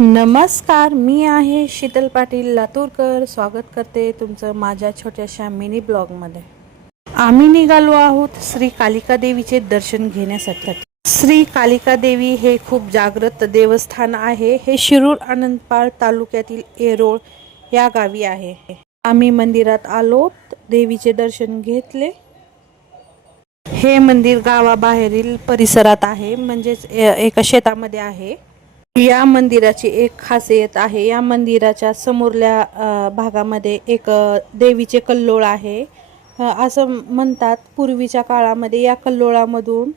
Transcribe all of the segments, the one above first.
नमस्कार मी आहे शीतल पाटील लातूरकर. स्वागत करते तुमचं माझ्या छोट्याशा मिनी ब्लॉगमध्ये. आम्ही निघालो आहोत श्री कालिका देवीचे दर्शन घेण्यासाठी. श्री कालिका देवी हे खूप जागृत देवस्थान आहे. हे शिरूर आनंदपाळ तालुक्यातील एरोळ या गावी आहे. आम्ही मंदिरात आलो देवीचे दर्शन घेतले. हे मंदिर गावाबाहेरील परिसरात आहे म्हणजेच ए- एका शेतामध्ये आहे. या मंदिराची एक खासियत आहे. या मंदिराच्या समोरल्या भागामध्ये एक देवीचे कल्लोळ आहे. असं म्हणतात पूर्वीच्या काळामध्ये या कल्लोळामधून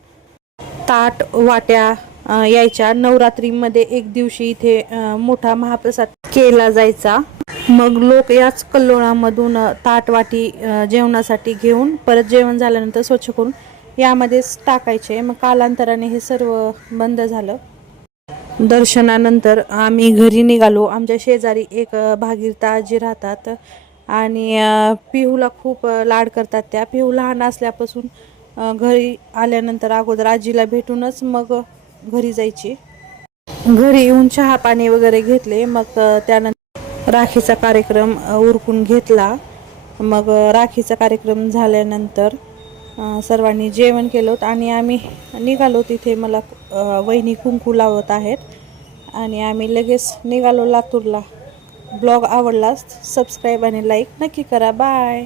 ताट वाट्या यायच्या. नवरात्रीमध्ये एक दिवशी इथे मोठा महाप्रसाद केला जायचा. मग लोक याच कल्लोळामधून ताटवाटी ताट वाटी जेवणासाठी घेऊन परत जेवण झाल्यानंतर स्वच्छ करून यामध्येच टाकायचे. मग कालांतराने हे सर्व बंद झालं. दर्शनानंतर आम्ही घरी निघालो. आमच्या शेजारी एक अ, भागीरता आजी राहतात आणि पिहूला खूप लाड करतात त्या. पिहू लहान असल्यापासून घरी आल्यानंतर अगोदर आजीला भेटूनच मग घरी जायची. घरी येऊन चहा पाणी वगैरे घेतले. मग त्यानंतर राखीचा कार्यक्रम उरकून घेतला. मग राखीचा कार्यक्रम झाल्यानंतर सर्वांनी जेवण केलं होतं आणि आम्ही निघालो तिथे. मला वहिनी कुंकू लावत आहेत. आणि आम्ही लगेच निघालो लातूरला. ब्लॉग आवडलास सबस्क्राईब आणि लाईक नक्की करा. बाय.